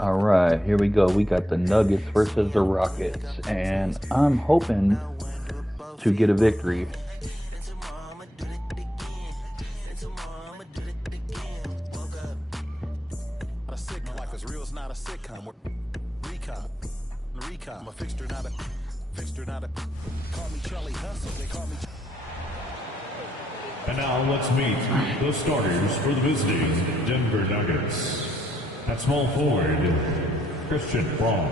All right, here we go. We got the Nuggets versus the Rockets, and I'm hoping to get a victory. I'm a fixture, not a fixture, not a. Call me Charlie Hustle. They call me. And now let's meet the starters for the visiting Denver Nuggets. At small forward, Christian Braun.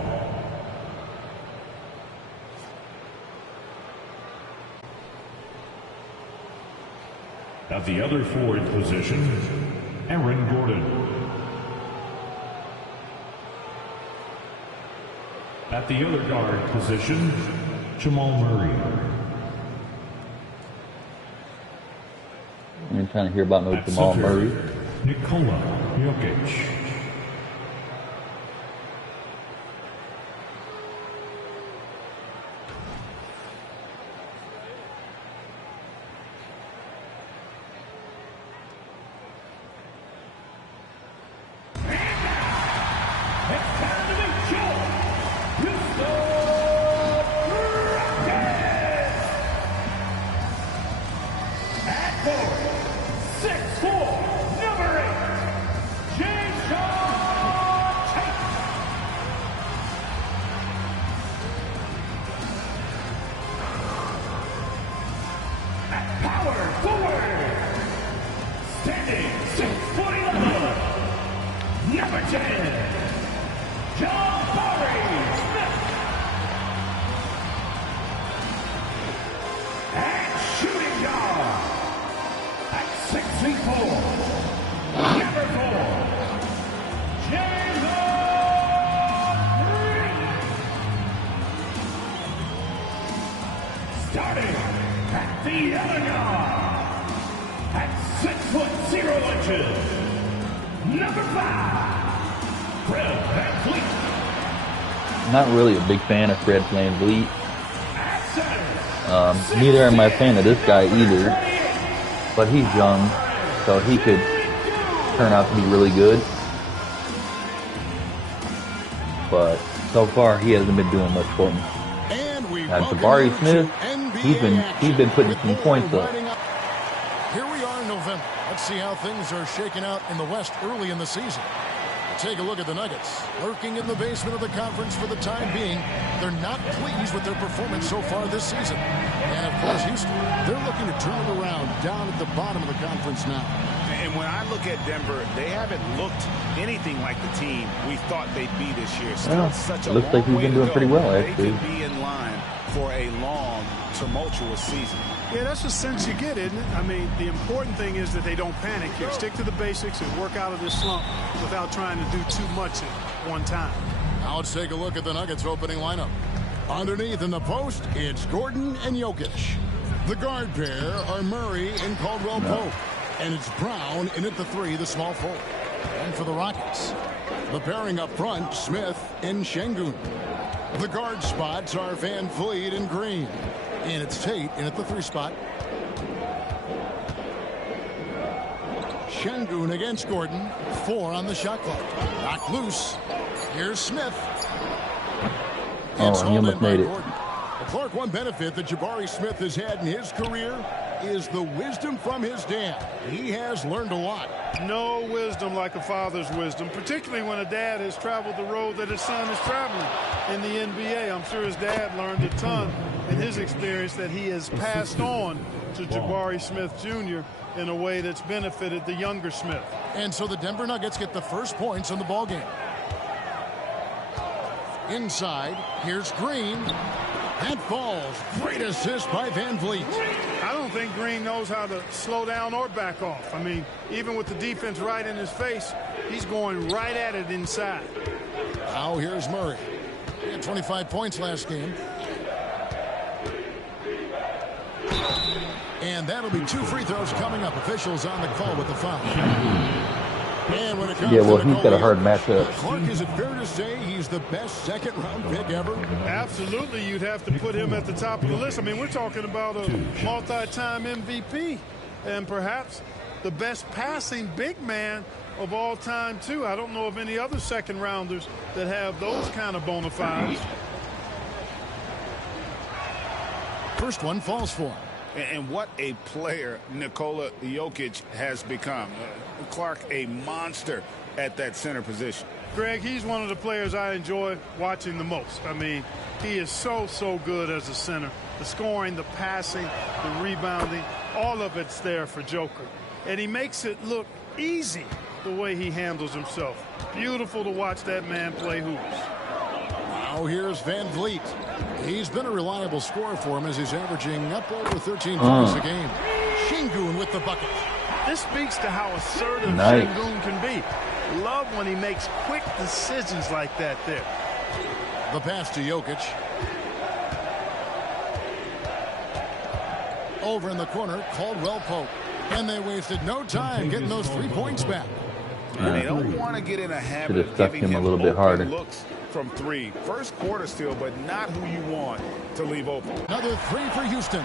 At the other forward position, Aaron Gordon. At the other guard position, Jamal Murray. I'm trying to hear about no At Jamal center, Murray. Nikola Jokic. Not really a big fan of Fred VanVleet. Neither am I a fan of this guy either. But he's young, so he could turn out to be really good. But so far, he hasn't been doing much for me. Jabari Smith, he's been putting some points up. Here we are in November. Let's see how things are shaking out in the West early in the season. Take a look at the Nuggets, lurking in the basement of the conference for the time being. They're not pleased with their performance so far this season. And, of course, Houston, they're looking to turn it around down at the bottom of the conference now. And when I look at Denver, they haven't looked anything like the team we thought they'd be this year. Well, such a looks like he's been doing pretty well, actually. They could be in line for a long, tumultuous season. Yeah, that's the sense you get, isn't it? I mean, the important thing is that they don't panic here. Stick to the basics and work out of this slump without trying to do too much at one time. Now let's take a look at the Nuggets opening lineup. Underneath in the post, it's Gordon and Jokic. The guard pair are Murray and Caldwell Pope. And it's Brown in at the 3, the small forward. And for the Rockets, the pairing up front, Smith and Şengün. The guard spots are VanVleet and Green. And it's Tate in at the 3 spot. Şengün against Gordon. 4 on the shot clock. Knocked loose. Here's Smith. Oh, he almost made it. The Clark, one benefit that Jabari Smith has had in his career is the wisdom from his dad. He has learned a lot. No wisdom like a father's wisdom, particularly when a dad has traveled the road that his son is traveling in the NBA. I'm sure his dad learned a ton in his experience that he has passed on to Jabari Smith Jr. in a way that's benefited the younger Smith. And so the Denver Nuggets get the first points in the ballgame. Inside, here's Green. That falls. Great assist by VanVleet. I don't think Green knows how to slow down or back off. I mean, even with the defense right in his face, he's going right at it inside. Now here's Murray. He had 25 points last game. And that'll be 2 free throws coming up. Officials on the call with the foul. And when it comes Yeah, well, to he's got a hard matchup. Clark, is it fair to say he's the best second-round pick ever? Absolutely, you'd have to put him at the top of the list. I mean, we're talking about a multi-time MVP and perhaps the best passing big man of all time, too. I don't know of any other second rounders that have those kind of bona fides. First one falls for him. And what a player Nikola Jokic has become. Clark, a monster at that center position. Greg, he's one of the players I enjoy watching the most. I mean, he is so good as a center. The scoring, the passing, the rebounding, all of it's there for Joker. And he makes it look easy the way he handles himself. Beautiful to watch that man play hoops. Now here's Van Vliet. He's been a reliable scorer for him as he's averaging up over 13 points a game. Sengun with the bucket. This speaks to how assertive Nice. Sengun can be. Love when he makes quick decisions like that there. The pass to Jokic. Over in the corner, Caldwell Pope. And they wasted no time getting those 3 points back. They don't want to get in a habit Should've of stuck giving him a him little bit open harder. looks from three. First quarter still, but not who you want to leave open. Another 3 for Houston.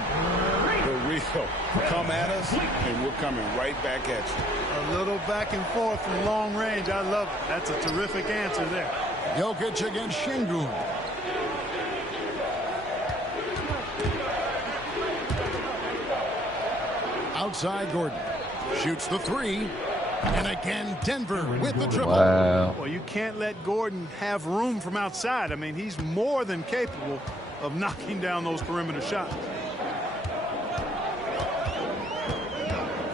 The real come at us, and we're coming right back at you. A little back and forth from long range. I love it. That's a terrific answer there. Jokic against Sengun. Outside Gordon. Shoots the 3. And again, Denver with the triple. Wow. Well, you can't let Gordon have room from outside. I mean, he's more than capable of knocking down those perimeter shots.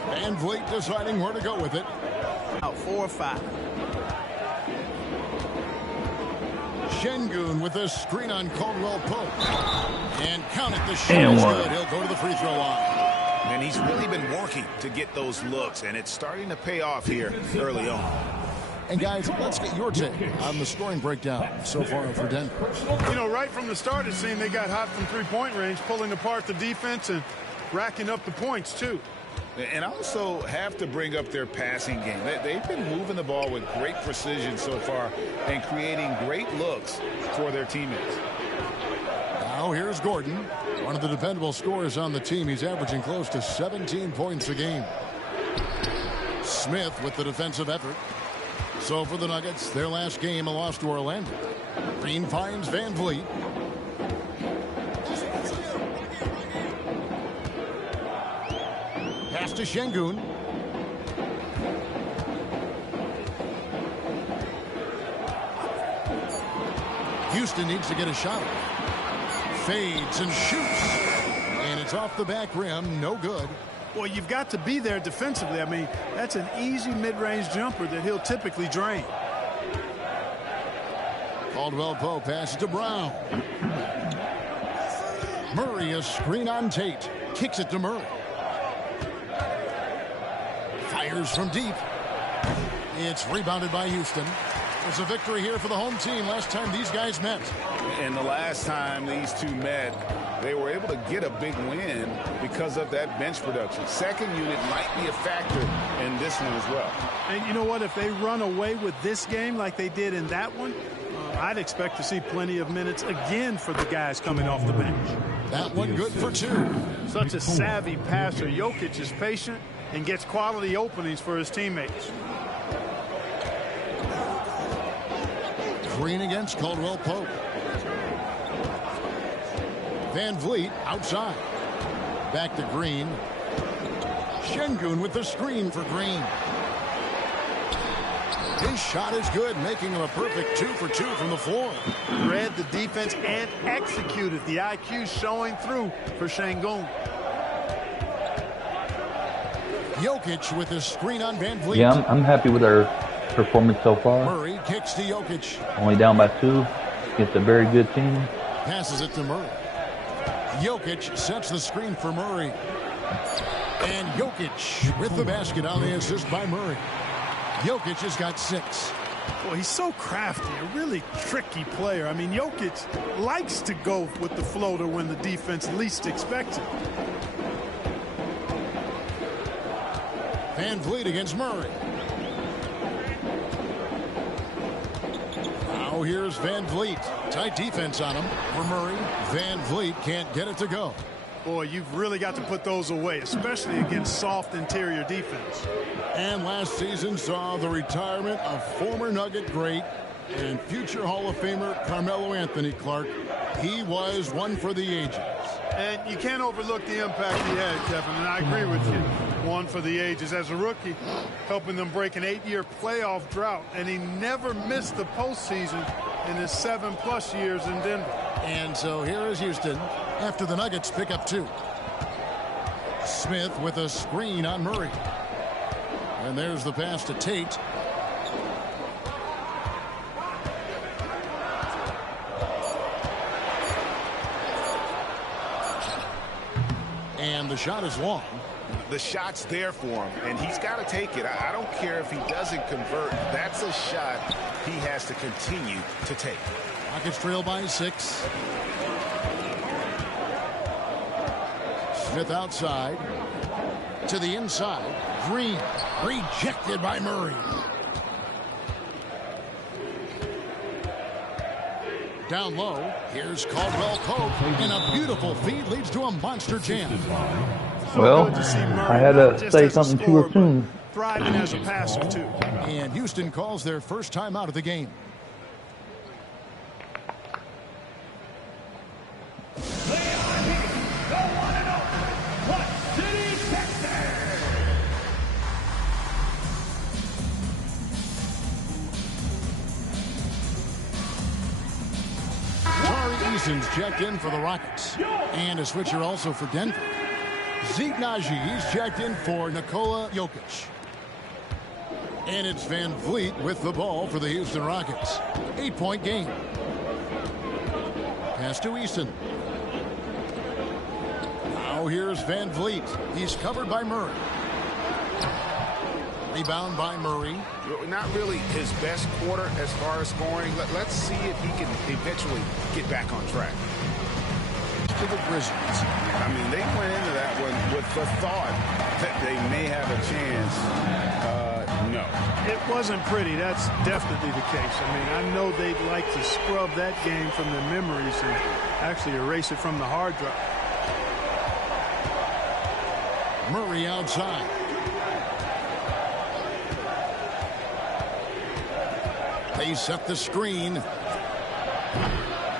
Van Vliet deciding where to go with it. Out 4 or 5. Sengun with a screen on Caldwell Pope. And count it, the shot And is one. good. He'll go to the free throw line. And he's really been working to get those looks, and it's starting to pay off here early on. And guys, let's get your take on the scoring breakdown so far for Denver. You know, right from the start, it seemed they got hot from three-point range, pulling apart the defense and racking up the points, too. And also have to bring up their passing game. They've been moving the ball with great precision so far and creating great looks for their teammates. Now here's Gordon, one of the dependable scorers on the team. He's averaging close to 17 points a game. Smith with the defensive effort. So for the Nuggets, their last game, a loss to Orlando. Green finds Van Vliet. Pass to Sengun. Houston needs to get a shot. Fades and shoots. And it's off the back rim. No good. Well, you've got to be there defensively. I mean, that's an easy mid-range jumper that he'll typically drain. Caldwell Pope passes to Brown. Murray, a screen on Tate. Kicks it to Murray. Fires from deep. It's rebounded by Houston. It's a victory here for the home team. Last time these guys met. And the last time these two met, they were able to get a big win because of that bench production. Second unit might be a factor in this one as well. And you know what? If they run away with this game like they did in that one, I'd expect to see plenty of minutes again for the guys coming off the bench. That one good for 2. Such a savvy passer. Jokic is patient and gets quality openings for his teammates. Green against Caldwell Pope. Van Vliet outside. Back to Green. Sengun with the screen for Green. His shot is good, making him a perfect 2 for 2 from the floor. Read the defense and executed. The IQ showing through for Sengun. Jokic with the screen on Van Vliet. Yeah, I'm happy with our performance so far. Murray kicks to Jokic. Only down by 2 against a very good team. Passes it to Murray. Jokic sets the screen for Murray. And Jokic with the basket on the assist by Murray. Jokic has got 6. Well, he's so crafty, a really tricky player. I mean, Jokic likes to go with the floater when the defense least expects it. Van Vliet against Murray. Now here's Van Vliet. Tight defense on him for Murray. Van Vliet can't get it to go. Boy, you've really got to put those away, especially against soft interior defense. And last season saw the retirement of former Nugget great and future Hall of Famer Carmelo Anthony Clark. He was one for the ages. And you can't overlook the impact he had, Kevin, and I agree with you. One for the ages. As a rookie, helping them break an 8-year playoff drought, and he never missed the postseason in his 7+ years in Denver. And so here is Houston after the Nuggets pick up 2. Smith with a screen on Murray. And there's the pass to Tate. And the shot is long. The shot's there for him, and he's got to take it. I don't care if he doesn't convert. That's a shot he has to continue to take. Rockets trail by 6. Smith outside. To the inside. Green. Rejected by Murray. Down low. Here's Caldwell Pope. And a beautiful feed leads to a monster jam. Well, I had to say something too soon. Thriving as a passer, too. And Houston calls their first time out of the game. Checked in for the Rockets. And a switcher also for Denver. Zeke Naji, he's checked in for Nikola Jokic. And it's Van Vliet with the ball for the Houston Rockets. 8-point game. Pass to Easton. Now here's Van Vliet. He's covered by Murray. Rebound by Murray. Not really his best quarter as far as scoring. Let's see if he can eventually get back on track. To the Grizzlies. I mean, they went into that one with the thought that they may have a chance. No. It wasn't pretty. That's definitely the case. I mean, I know they'd like to scrub that game from their memories and actually erase it from the hard drive. Murray outside. They set the screen.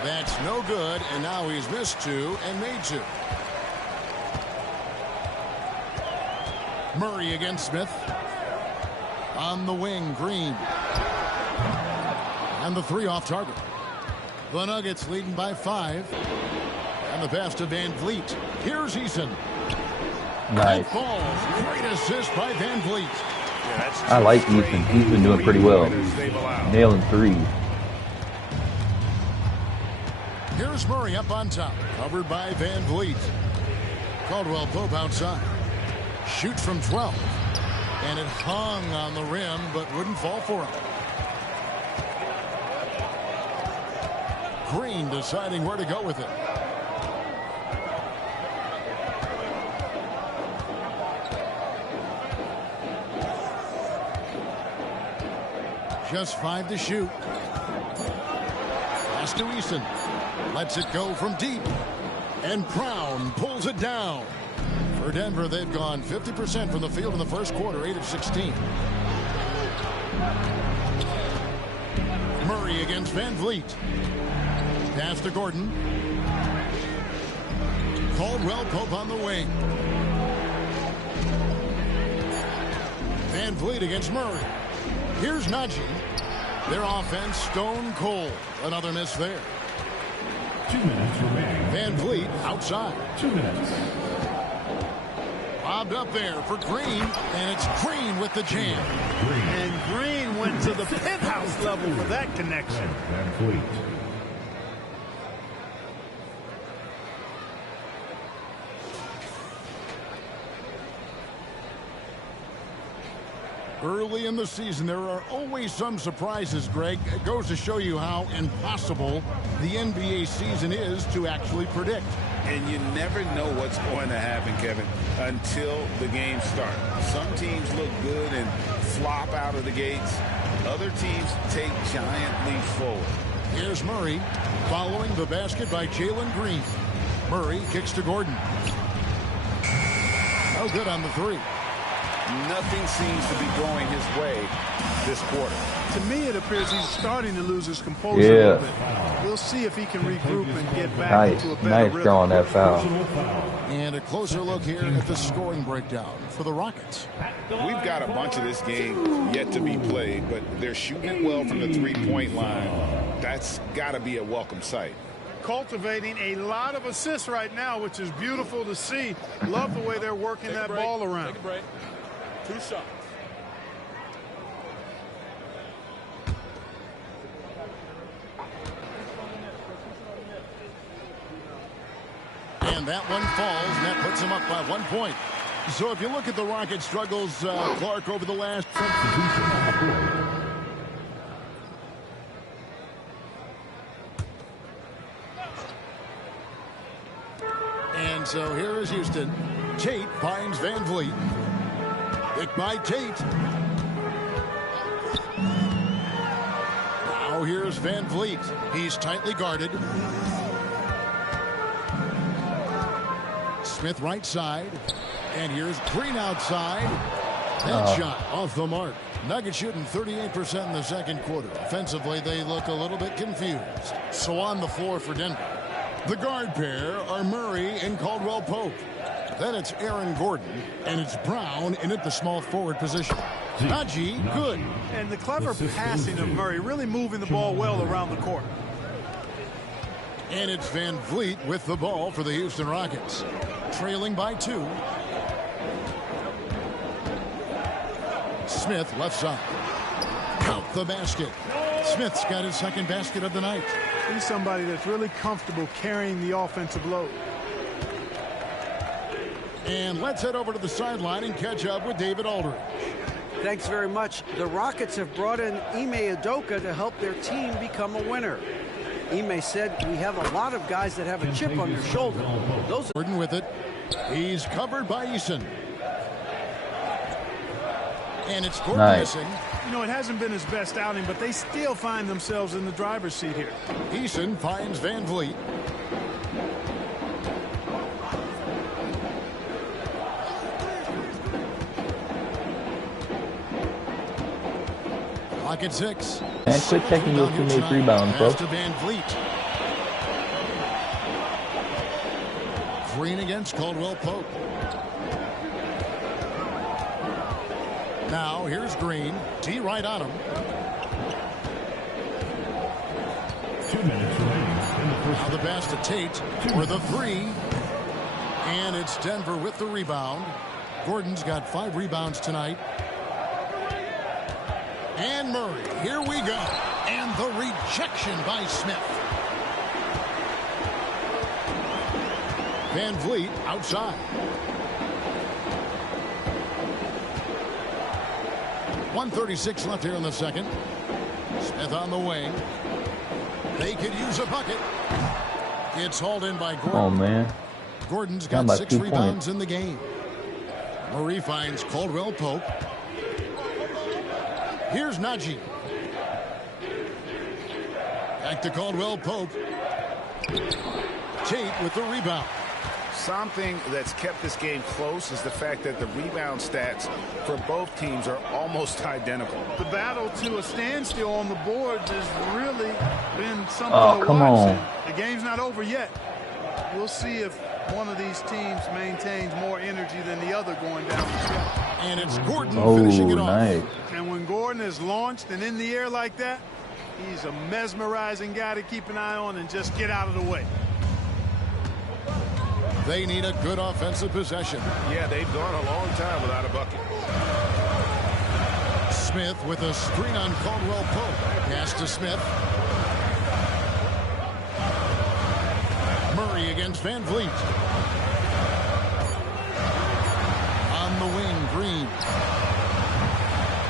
That's no good, and now he's missed 2 and made 2. Murray against Smith. On the wing, Green. And the 3 off target. The Nuggets leading by 5. And the pass to Van Vliet. Here's Eason. Nice. Ball. Great assist by Van Vliet. I like Easton. He's been doing pretty well. Nailing 3s. Here's Murray up on top. Covered by Van Vliet. Caldwell Pope outside. Shoots from 12. And it hung on the rim, but wouldn't fall for him. Green deciding where to go with it. Just 5 to shoot. Pass to Easton. Lets it go from deep. And Brown pulls it down. For Denver, they've gone 50% from the field in the first quarter, 8 of 16. Murray against Van Vliet. Pass to Gordon. Caldwell Pope on the wing. Van Vliet against Murray. Here's Naji. Their offense stone cold. Another miss there. 2 minutes remaining. Van Vliet outside. 2 minutes. Bobbed up there for Green, and it's Green with the jam. And Green went to the penthouse level for that connection. Van Vliet. Early in the season, there are always some surprises, Greg. It goes to show you how impossible the NBA season is to actually predict. And you never know what's going to happen, Kevin, until the game starts. Some teams look good and flop out of the gates. Other teams take giant leaps forward. Here's Murray following the basket by Jalen Green. Murray kicks to Gordon. No good on the three. Nothing seems to be going his way this quarter. To me, it appears he's starting to lose his composure a little bit. We'll see if he can regroup and get back into a better rhythm. Drawing that foul. And a closer look here at the scoring breakdown for the Rockets. We've got a bunch of this game yet to be played, but they're shooting it well from the three-point line. That's got to be a welcome sight. Cultivating a lot of assists right now, which is beautiful to see. Love the way they're working that ball around. Take a break. 2 shots. And that one falls, and that puts him up by 1 point. So if you look at the Rockets' struggles, Clark, over the last... And so here is Houston. Tate finds Van Vliet. Picked by Tate. Now here's Van Vliet. He's tightly guarded. Smith right side. And here's Green outside. That shot off the mark. Nuggets shooting 38% in the second quarter. Offensively, they look a little bit confused. So on the floor for Denver, the guard pair are Murray and Caldwell Pope. Then it's Aaron Gordon, and it's Brown in at the small forward position. Najee, good. And the clever passing of Murray, really moving the ball well around the court. And it's Van Vliet with the ball for the Houston Rockets. Trailing by 2. Smith left side. Count the basket. Smith's got his second basket of the night. He's somebody that's really comfortable carrying the offensive load. And let's head over to the sideline and catch up with David Aldridge. Thanks very much. The Rockets have brought in Ime Udoka to help their team become a winner. Ime said, we have a lot of guys that have a chip on their shoulder. Those Gordon with it. He's covered by Eason. And it's Gordon missing. You know, it hasn't been his best outing, but they still find themselves in the driver's seat here. Eason finds Van Vliet. Clock at 6. And quit taking your teammates' rebounds, bro. To Van Vliet. Green against Caldwell Pope. Now here's Green. T right on him. 2 minutes remaining in the first. Now the pass to Tate for the 3. And it's Denver with the rebound. Gordon's got 5 rebounds tonight. And Murray, here we go. And the rejection by Smith. Van Vliet outside. 1:36 left here in the second. Smith on the wing. They could use a bucket. It's hauled in by Gordon. Oh, man. Gordon's got 6 rebounds in the game. Murray finds Caldwell Pope. Here's Najee. Back to Caldwell Pope. Tate with the rebound. Something that's kept this game close is the fact that the rebound stats for both teams are almost identical. The battle to a standstill on the boards has really been something to come watch. on. The game's not over yet. We'll see if one of these teams maintains more energy than the other going down the stretch. And it's Gordon finishing it off. Nice. And when Gordon is launched and in the air like that, he's a mesmerizing guy to keep an eye on and just get out of the way. They need a good offensive possession. Yeah, they've gone a long time without a bucket. Smith with a screen on Caldwell Pope. Pass to Smith. Murray against Van Vliet. On the wing, Green.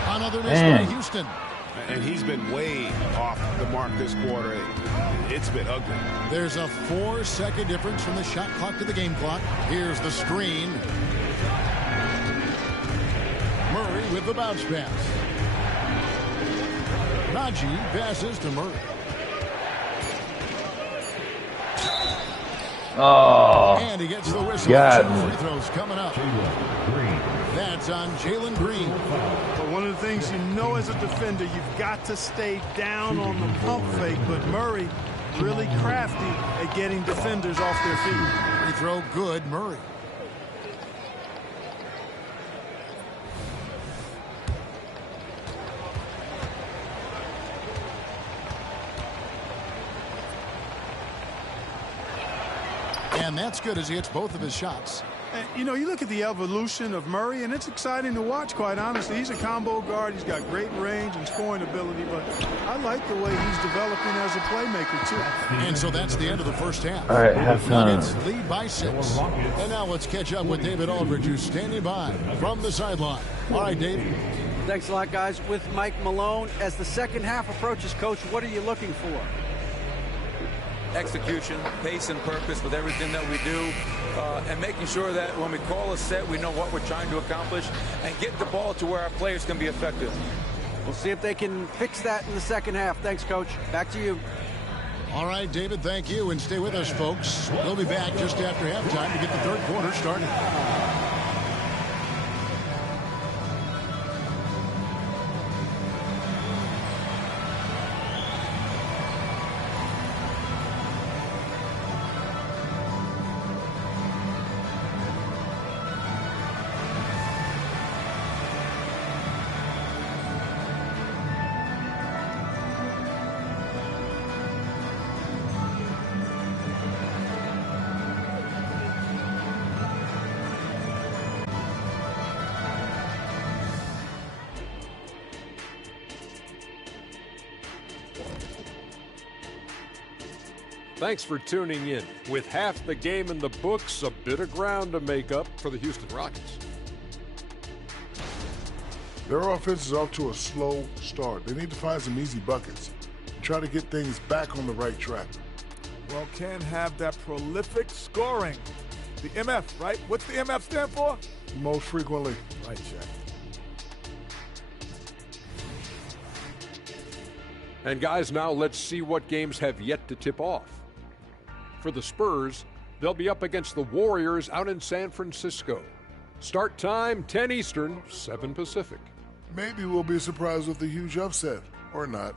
Another miss by Houston. And he's been way off the mark this quarter. It's been ugly. There's a 4-second difference from the shot clock to the game clock. Here's the screen. Murray with the bounce pass. Najee passes to Murray. Oh, And he gets the whistle. God. 2 free throws coming up. That's on Jalen Green. But one of the things you know as a defender, you've got to stay down on the pump fake. But Murray really crafty at getting defenders off their feet. Free throw good, Murray. And that's good as he hits both of his shots. And, you know, you look at the evolution of Murray, and it's exciting to watch, quite honestly. He's a combo guard. He's got great range and scoring ability, but I like the way he's developing as a playmaker, too. And so that's the end of the first half. All right, halftime. Nuggets lead by 6. And now let's catch up with David Aldridge, who's standing by from the sideline. All right, Dave. Thanks a lot, guys. With Mike Malone, as the second half approaches, Coach, what are you looking for? Execution, pace and purpose with everything that we do, and making sure that when we call a set, we know what we're trying to accomplish and get the ball to where our players can be effective. We'll see if they can fix that in the second half. Thanks, Coach. Back to you. All right, David, thank you. And stay with us, folks. We'll be back just after halftime to get the third quarter started. Thanks for tuning in. With half the game in the books, a bit of ground to make up for the Houston Rockets. Their offense is off to a slow start. They need to find some easy buckets and try to get things back on the right track. Well, can have that prolific scoring. The MF, right? What's the MF stand for? Most frequently. Right, check. And guys, now let's see what games have yet to tip off. For the Spurs, they'll be up against the Warriors out in San Francisco. Start time, 10 Eastern, 7 Pacific. Maybe we'll be surprised with a huge upset, or not.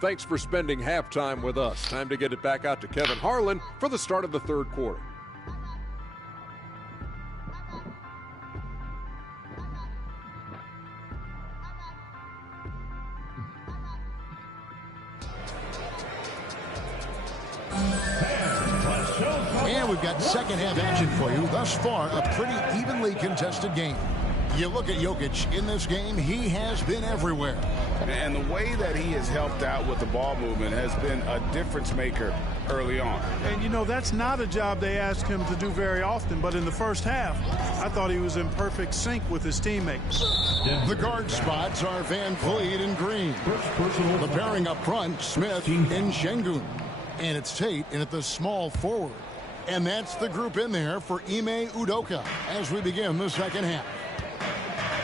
Thanks for spending halftime with us. Time to get it back out to Kevin Harlan for the start of the third quarter. And we've got second half action for you. Thus far, a pretty evenly contested game. You look at Jokic in this game, he has been everywhere. And the way that he has helped out with the ball movement has been a difference maker early on. And, you know, that's not a job they ask him to do very often, but in the first half, I thought he was in perfect sync with his teammates. The guard spots are Van Vliet and Green. The pairing up front, Smith and Şengün. And it's Tate in at the small forward. And that's the group in there for Ime Udoka as we begin the second half.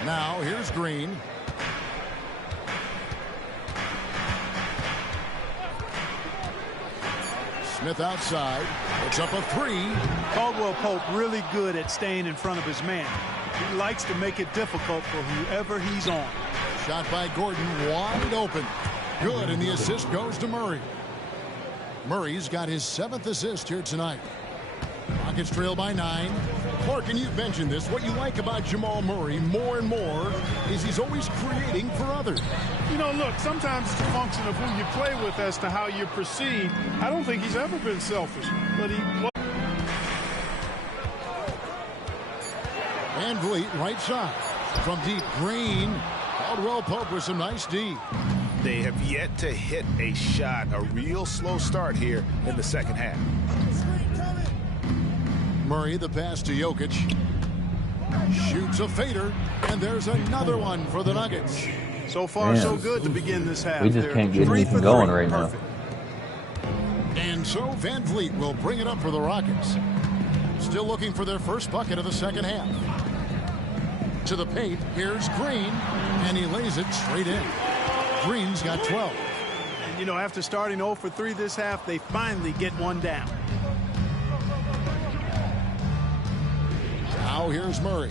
Now, here's Green. Smith outside. It's up a three. Caldwell Pope really good at staying in front of his man. He likes to make it difficult for whoever he's on. Shot by Gordon, wide open. Good, and the assist goes to Murray. Murray's got his 7th assist here tonight. Rockets trail by 9. Clark, and you've mentioned this. What you like about Jamal Murray more and more is he's always creating for others. You know, look, sometimes it's a function of who you play with as to how you're perceived. I don't think he's ever been selfish, but he... Van Vliet, right side. From deep, Green. Caldwell Pope with some nice D. They have yet to hit a shot, a real slow start here in the second half. Murray, the pass to Jokic. Shoots a fader, and there's another one for the Nuggets. So far, so good to begin this half. We just can't get anything going right now. And so Van Vliet will bring it up for the Rockets. Still looking for their first bucket of the second half. To the paint, here's Green, and he lays it straight in. Green's got 12. You know, after starting 0 for 3 this half, they finally get one down. Now here's Murray.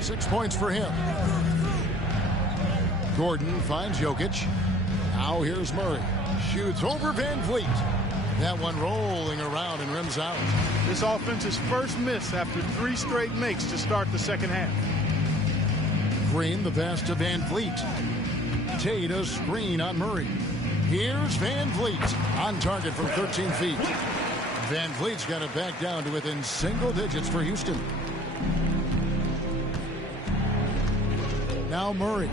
6 points for him. Gordon finds Jokic. Now here's Murray. Shoots over Van Vliet. That one rolling around and rims out. This offense's first miss after 3 straight makes to start the second half. Green, the pass to Van Vliet. Tate a screen on Murray. Here's Van Vliet on target from 13 feet. Van Vliet's got it back down to within single digits for Houston. Now Murray.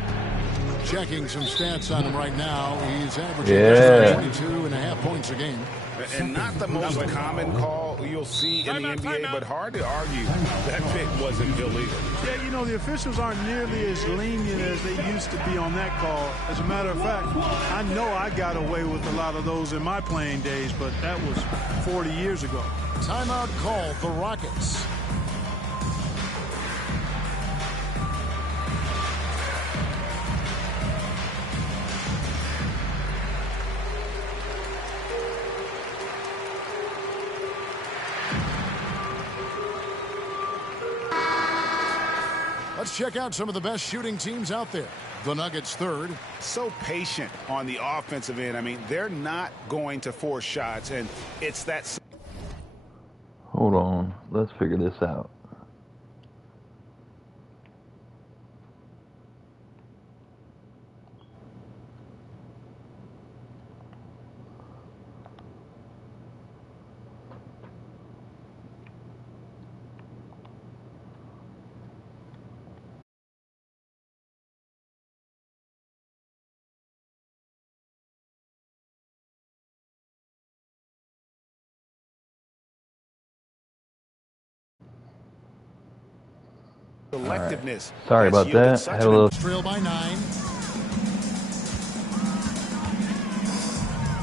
Checking some stats on him right now. He's averaging 22.5 points a game. And not the most common call you'll see in the NBA, but hard to argue that pick wasn't illegal. Yeah, you know, the officials aren't nearly as lenient as they used to be on that call. As a matter of fact, I know I got away with a lot of those in my playing days, but that was 40 years ago. Timeout call, the Rockets. Let's check out some of the best shooting teams out there. The Nuggets third. So patient on the offensive end. I mean, they're not going to force shots, and it's that. Hold on. Let's figure this out. Selectiveness. Right. Sorry about that. I had a little trail by 9.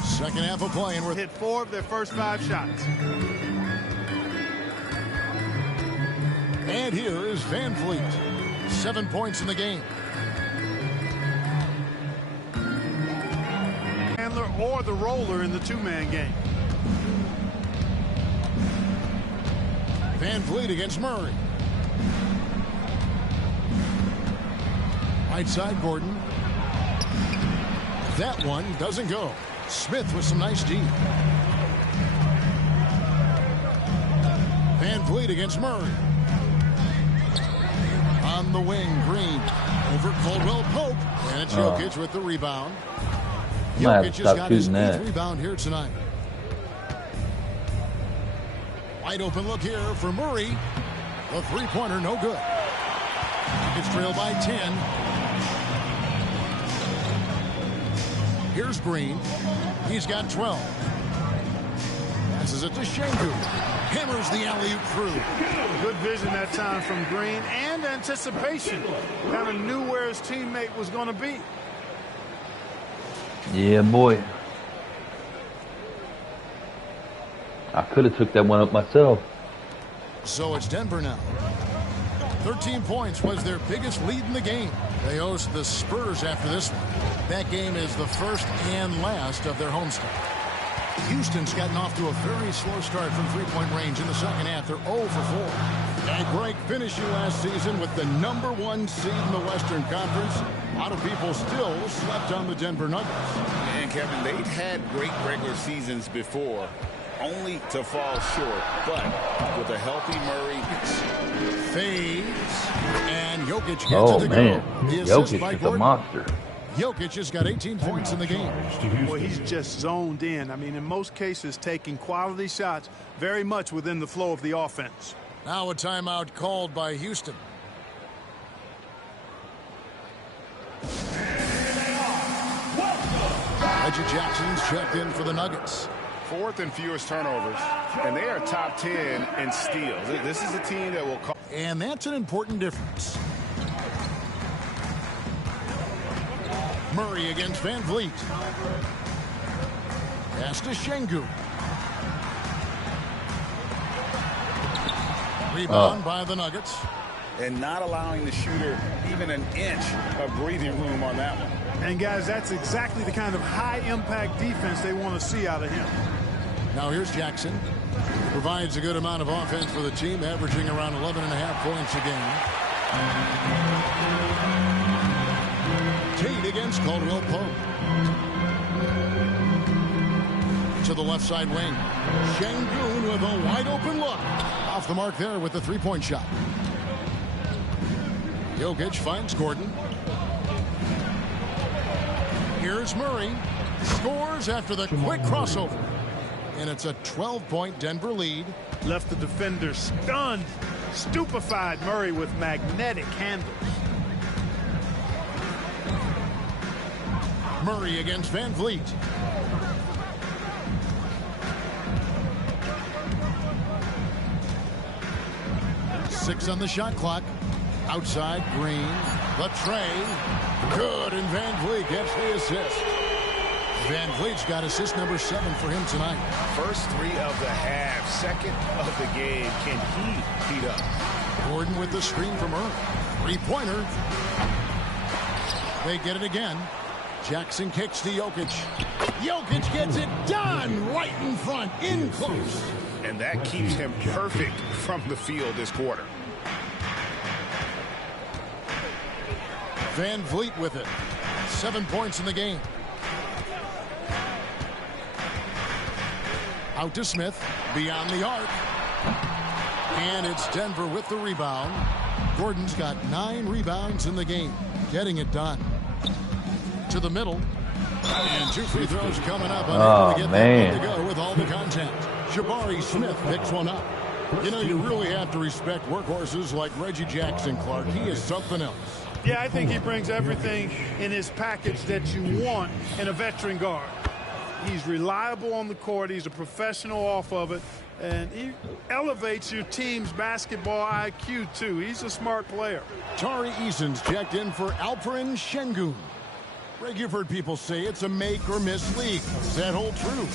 Second half of play, and we're hit 4 of their first 5 shots. And here is Van Vliet. 7 points in the game. Handler or the roller in the 2-man game. Van Vliet against Murray. Right side, Gordon. That one doesn't go. Smith with some nice D. Van Vliet against Murray. On the wing, Green. Over Caldwell Pope. And it's Jokic with the rebound. Jokic has got his 8th rebound here tonight. Wide open look here for Murray. The three-pointer, no good. It's trailed by 10. Here's Green. He's got 12. Passes it to Şengün. Hammers the alley-oop through. Good vision that time from Green and anticipation. Kind of knew where his teammate was going to be. Yeah, boy. I could have took that one up myself. So it's Denver now. 13 points was their biggest lead in the game. They host the Spurs after this one. That game is the first and last of their homestand. Houston's gotten off to a very slow start from three-point range in the second half. They're 0 for 4. And Greg finishing last season with the #1 seed in the Western Conference. A lot of people still slept on the Denver Nuggets. And Kevin, they've had great regular seasons before, only to fall short. But with a healthy Murray, fades, and Jokic gets it to go. Jokic is a monster. Jokic has got 18 points in the game. Well, he's just zoned in. I mean, in most cases, taking quality shots very much within the flow of the offense. Now a timeout called by Houston. Reggie Jackson's checked in for the Nuggets. 4th and fewest turnovers, and they are top 10 in steals. This is a team that will call. And that's an important difference. Murray against Van Vliet. Pass to Şengün. Rebound by the Nuggets. And not allowing the shooter even an inch of breathing room on that one. And, guys, that's exactly the kind of high-impact defense they want to see out of him. Now here's Jackson. Provides a good amount of offense for the team, averaging around 11.5 points a game. Tate against Caldwell Pope. To the left side wing. Şengün with a wide open look. Off the mark there with the three-point shot. Jokic finds Gordon. Here's Murray. Scores after the quick crossover. And it's a 12-point Denver lead. Left the defender stunned, stupefied. Murray with magnetic handles. Murray against Van Vliet. Six on the shot clock. Outside, Green. The tray. Good, and Van Vliet gets the assist. Van Vliet's got assist number 7 for him tonight. First 3 of the half, second of the game. Can he heat up? Gordon with the screen from Earl. Three-pointer. They get it again. Jackson kicks to Jokic. Jokic gets it done right in front, in close. And that keeps him perfect from the field this quarter. Van Vliet with it. 7 points in the game. Out to Smith. Beyond the arc. And it's Denver with the rebound. Gordon's got 9 rebounds in the game. Getting it done. To the middle. And 2 free throws coming up. Unable to get that one to go with all the contact. Jabari Smith picks one up. You know, you really have to respect workhorses like Reggie Jackson, Clark. He is something else. Yeah, I think he brings everything in his package that you want in a veteran guard. He's reliable on the court. He's a professional off of it. And he elevates your team's basketball IQ, too. He's a smart player. Tari Eason's checked in for Alperen Şengün. Greg, you've heard people say it's a make-or-miss league. Does that hold true?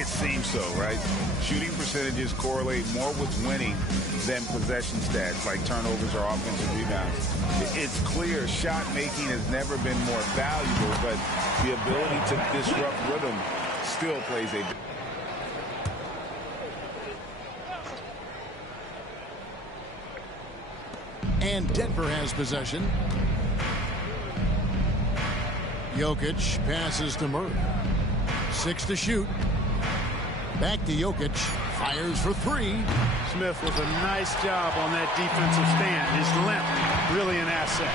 It seems so, right? Shooting percentages correlate more with winning than possession stats like turnovers or offensive rebounds. It's clear shot making has never been more valuable, but the ability to disrupt rhythm still plays a big. And Denver has possession. Jokic passes to Murray. 6 to shoot. Back to Jokic. Fires for 3. Smith with a nice job on that defensive stand. His length, really an asset.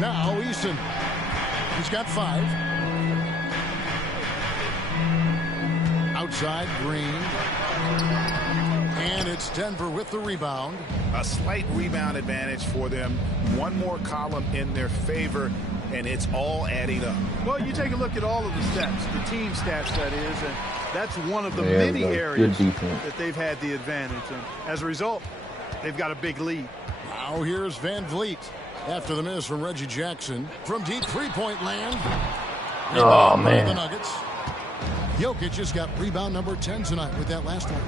Now Eason. He's got 5. Outside, Green. And it's Denver with the rebound. A slight rebound advantage for them. One more column in their favor, and it's all adding up. Well, you take a look at all of the stats, the team stats, that is, and that's one of the many areas that they've had the advantage. And as a result, they've got a big lead. Now here's Van Vliet. After the miss from Reggie Jackson. From deep three-point land. Oh, man. The Nuggets. Jokic just got rebound number 10 tonight with that last one.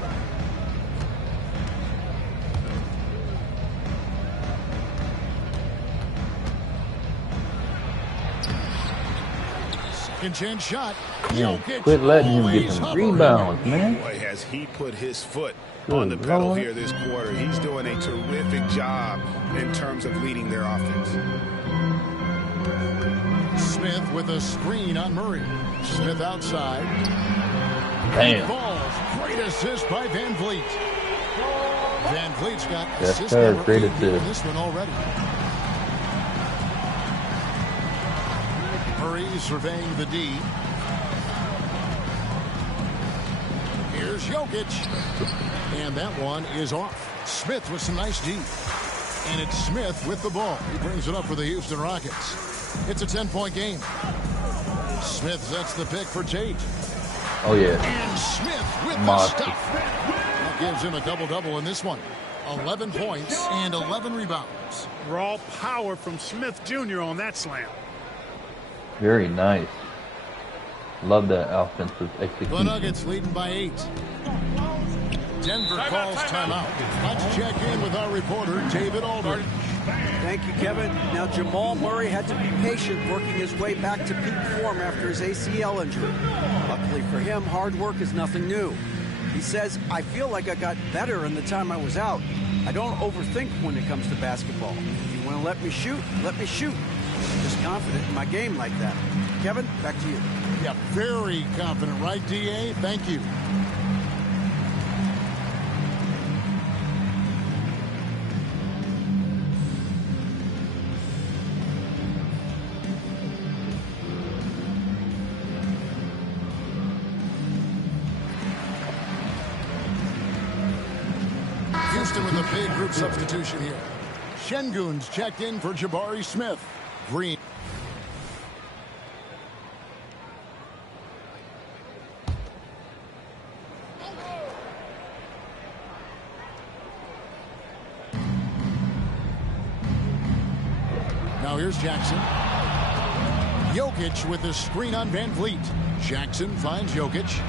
Second chance shot. Jokic. Quit letting him get some rebounds, man. Boy, has he put his foot on the pedal here this quarter. He's doing a terrific job in terms of leading their offense. Smith with a screen on Murray. Smith outside. Damn. Balls. Great assist by Van Vliet. Van Vliet's got Yes, assist sir. number Great 8 in assist. this one already. Murray surveying the D. Here's Jokic. And that one is off. Smith with some nice D. And it's Smith with the ball. He brings it up for the Houston Rockets. It's a 10-point game. Smith sets the pick for Tate. Oh, yeah. And Smith with Monster. the stuff. That gives him a double-double in this one. 11 points and 11 rebounds. Raw power from Smith Jr. on that slam. Very nice. Love that offensive execution. The Nuggets leading by 8. Denver calls timeout. Let's check in with our reporter, David Aldridge. Thank you, Kevin. Now, Jamal Murray had to be patient working his way back to peak form after his ACL injury. Luckily for him, hard work is nothing new. He says, I feel like I got better in the time I was out. I don't overthink when it comes to basketball. If you want to let me shoot, let me shoot. I'm just confident in my game like that. Kevin, back to you. Yeah, very confident, right, D.A.? Thank you. Houston with a big group substitution here. Şengün's checked in for Jabari Smith. Green. Now here's Jackson. Jokic with the screen on Van Vliet. Jackson finds Jokic.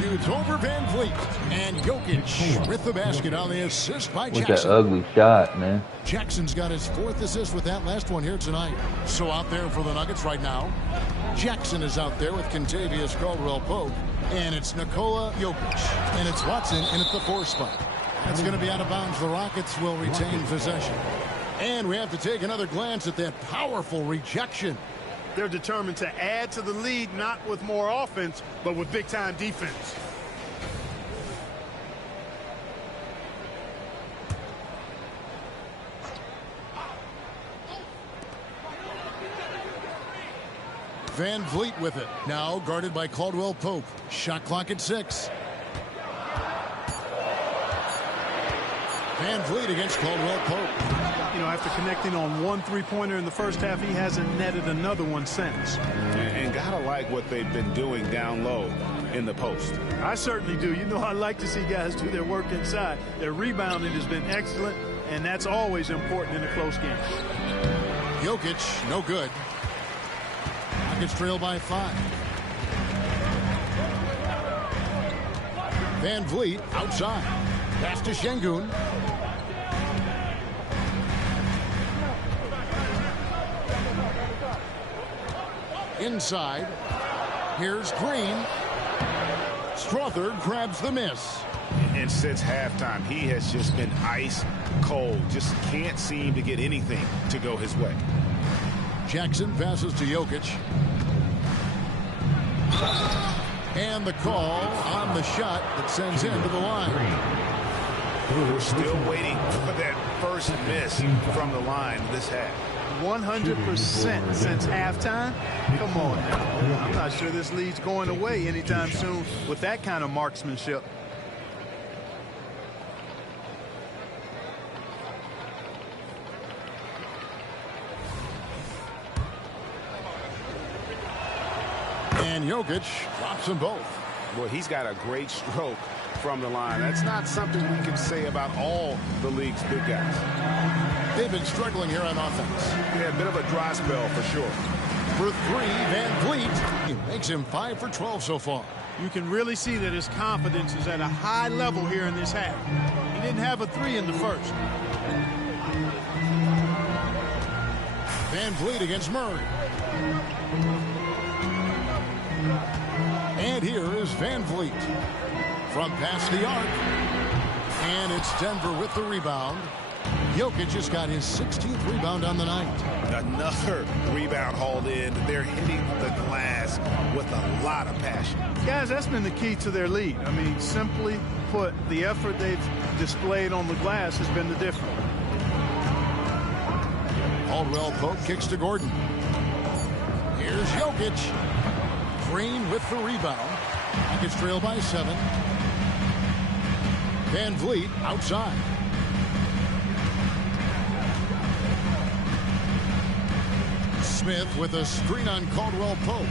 Shoots over Van Vliet. And Jokic with the basket on the assist by Jackson. What's that ugly shot, man? Jackson's got his 4th assist with that last one here tonight. So out there for the Nuggets right now, Jackson is out there with Kentavious Caldwell-Pope. And it's Nikola Jokic. And it's Watson in at the 4 spot. That's going to be out of bounds. The Rockets will retain possession. And we have to take another glance at that powerful rejection. They're determined to add to the lead, not with more offense, but with big-time defense. Van Vliet with it. Now guarded by Caldwell-Pope. Shot clock at 6. Van Vliet against Caldwell-Pope. You know, after connecting on 1 3-pointer in the first half, he hasn't netted another one since. And gotta like what they've been doing down low in the post. I certainly do. You know, I like to see guys do their work inside. Their rebounding has been excellent, and that's always important in a close game. Jokic, no good. Rockets trail by 5. Van Vliet outside. Pass to Şengün. Inside. Here's Green. Strother grabs the miss. And since halftime, he has just been ice cold. Just can't seem to get anything to go his way. Jackson passes to Jokic. And the call on the shot that sends him to the line. We're still waiting for that first miss from the line this half. 100% since halftime. Come on now. I'm not sure this lead's going away anytime soon with that kind of marksmanship. And Jokic drops them both. Well, he's got a great stroke from the line. That's not something we can say about all the league's big guys. They've been struggling here on offense. Yeah, a bit of a dry spell for sure. For 3, Van Vliet. He makes him 5 for 12 so far. You can really see that his confidence is at a high level here in this half. He didn't have a 3 in the first. Van Vliet against Murray. And here is Van Vliet from past the arc. And it's Denver with the rebound. Jokic just got his 16th rebound on the night. Another rebound hauled in. They're hitting the glass with a lot of passion. Guys, that's been the key to their lead. I mean, simply put, the effort they've displayed on the glass has been the difference. Caldwell-Pope kicks to Gordon. Here's Jokic. Green with the rebound. Rockets trail by 7. Van Vliet outside. Smith with a screen on Caldwell-Pope.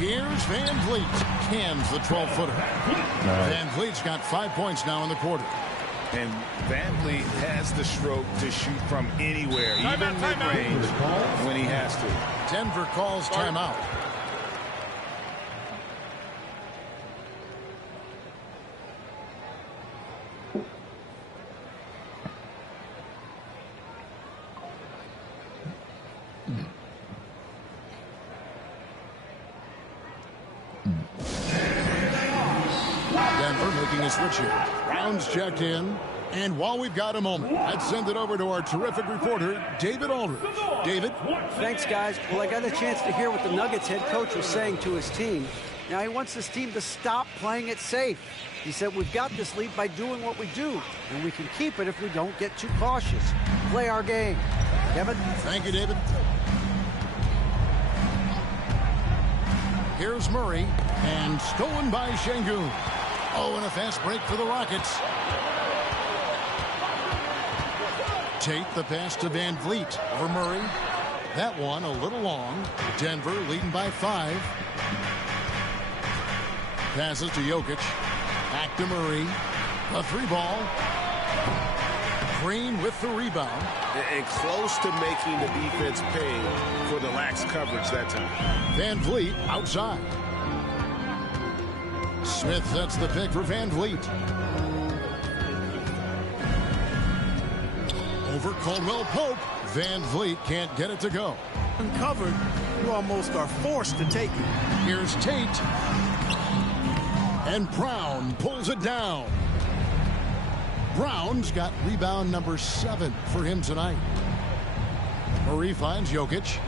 Here's Van Vliet. Cans the 12-footer. Van Vliet's got 5 points now in the quarter. And Van Vliet has the stroke to shoot from anywhere, even mid-range, when he has to. Denver calls timeout. Denver making a switch here. Brown's checked in. And while we've got a moment, let's send it over to our terrific reporter, David Aldridge. David? Thanks, guys. Well, I got a chance to hear what the Nuggets head coach was saying to his team. Now, he wants his team to stop playing it safe. He said, we've got this lead by doing what we do, and we can keep it if we don't get too cautious. Play our game. Kevin? Thank you, David. Here's Murray, and stolen by Şengün. Oh, and a fast break for the Rockets. Tate the pass to Van Vliet for Murray. That one a little long. Denver leading by 5. Passes to Jokic. Back to Murray. A 3-ball. Green with the rebound. And close to making the defense pay for the lax coverage that time. Van Vliet outside. Smith sets the pick for Van Vliet. Over Caldwell Pope. Van Vliet can't get it to go. Uncovered, you almost are forced to take it. Here's Tate. And Brown pulls it down. Brown's got rebound number 7 for him tonight. Murray finds Jokic.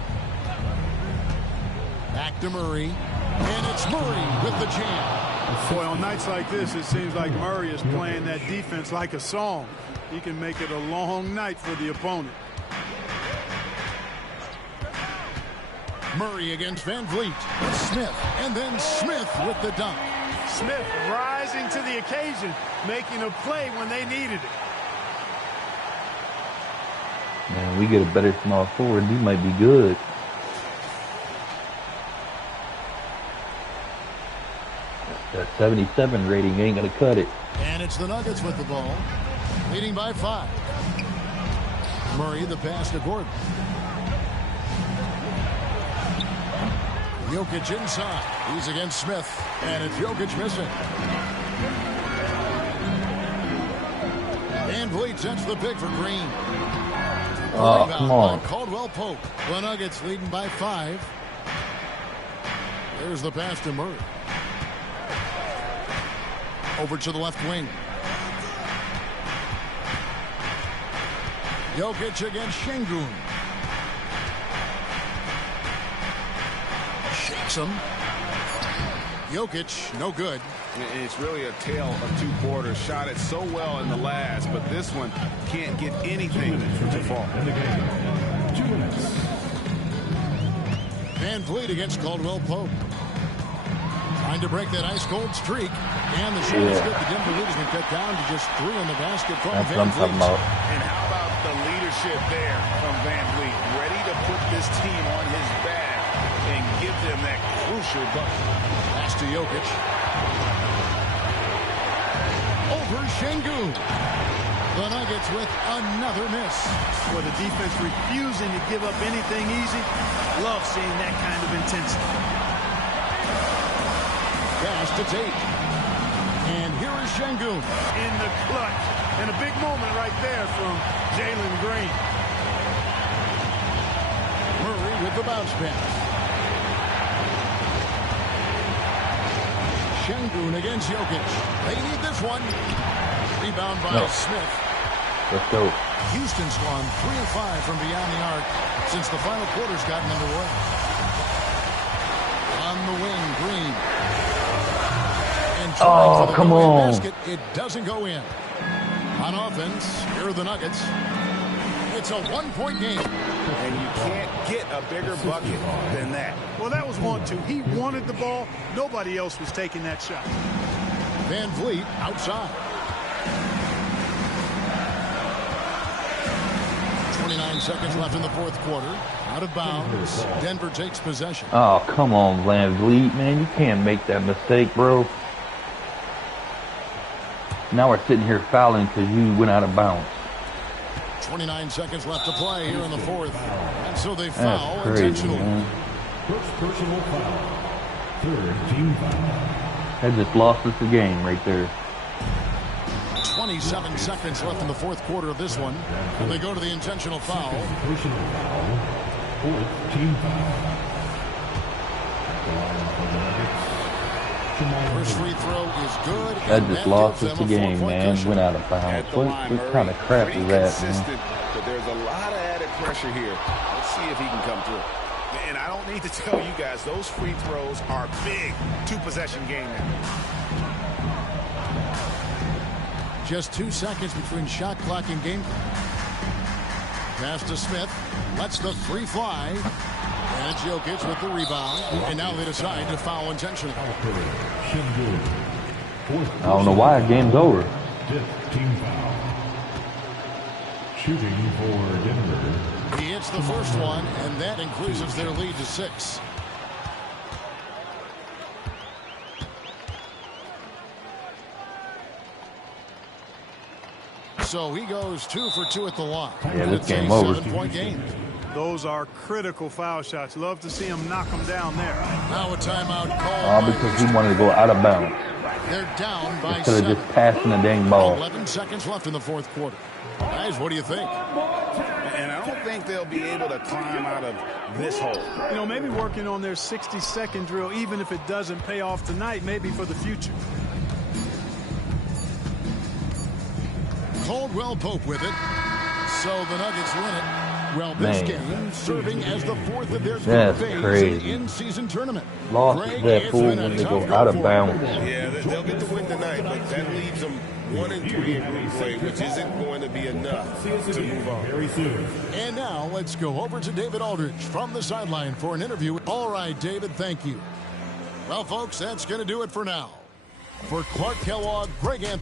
Back to Murray. And it's Murray with the jam. Boy, on nights like this, it seems like Murray is playing that defense like a song. He can make it a long night for the opponent. Murray against Van Vliet. Smith. And then Smith with the dunk. Smith rising to the occasion, making a play when they needed it. Man, we get a better small forward. He might be good. That 77 rating ain't going to cut it. And it's the Nuggets with the ball. Leading by 5. Murray the pass to Gordon. Jokic inside. He's against Smith. And it's Jokic missing. Van Vliet sets the pick for Green. Oh, come on. Caldwell Pope. The Nuggets leading by 5. There's the pass to Murray. Over to the left wing. Jokic against Şengün. Shakes him. Jokic, no good. It's really a tale of 2 quarters. Shot it so well in the last, but this one can't get anything to fall. In the game, 2 minutes. Van Vliet against Caldwell Pope. Trying to break that ice-cold streak. And the shot is good. The Denver lead has been cut down to just 3 in the basket from That's Van Vliet. And how about the leadership there from Van Vliet? Ready to put this team on his back and give them that crucial bucket. Pass to Jokic. Over Şengün. The Nuggets with another miss. For the defense refusing to give up anything easy. Love seeing that kind of intensity. Pass to Tate. And here is Şengün. In the clutch. And a big moment right there from Jalen Green. Murray with the bounce pass. Şengün against Jokic. They need this one. Rebound by Smith. Let's go. Houston's gone 3 of 5 from beyond the arc since the final quarter's gotten underway. On the wing, Green. And oh, come on. Basket, it doesn't go in. On offense, here are the Nuggets. It's a 1-point game. And you can't get a bigger bucket than that. Well, that was 1-2. He wanted the ball. Nobody else was taking that shot. Van Vliet outside. 29 seconds left in the 4th quarter. Out of bounds. Denver takes possession. Oh, come on, Van Vliet, man. You can't make that mistake, bro. Now we're sitting here fouling because you went out of bounds. 29 seconds left to play here in the 4th. And so they foul intentionally. First personal foul. 3rd team foul. That just lost us the game right there. 27 seconds left in the 4th quarter of this one. And they go to the intentional foul. Personal foul. 4th team foul. At the line for the Nuggets, First free throw is good. That just lost us the game, man. Went out of bounds. What kind of crap is that, man? But there's a lot of added pressure here. Let's see if he can come through. And I don't need to tell you guys, those free throws are big. Two-possession game now. Just 2 seconds between shot clock and game clock. Pass to Smith. Lets the three fly. And it's Jokic with the rebound. And now they decide to foul intentionally. I don't know why. Game's over. 15 foul. Shooting for Denver. He hits the first one, and that increases their lead to 6. So he goes 2 for 2 at the line. Yeah, this game over. 7-point game. Those are critical foul shots. Love to see him knock them down there. Now a timeout call. Because he wanted to go out of bounds. They're down by Instead 7. of just passing the dang ball. 11 seconds left in the fourth quarter. Guys, what do you think? And I don't think they'll be able to climb out of this hole. You know, maybe working on their 60-second drill, even if it doesn't pay off tonight, maybe for the future. Caldwell Pope with it. So the Nuggets win it. Well, this game serving as the fourth of their phase in-season tournament. Lost that fool when they go out of bounds. Yeah, they'll get the win tonight, but that leaves them 1-3 in group play, which isn't going to be enough to move on. And now let's go over to David Aldridge from the sideline for an interview. All right, David, thank you. Well, folks, that's going to do it for now. For Clark Kellogg, Greg Anthony.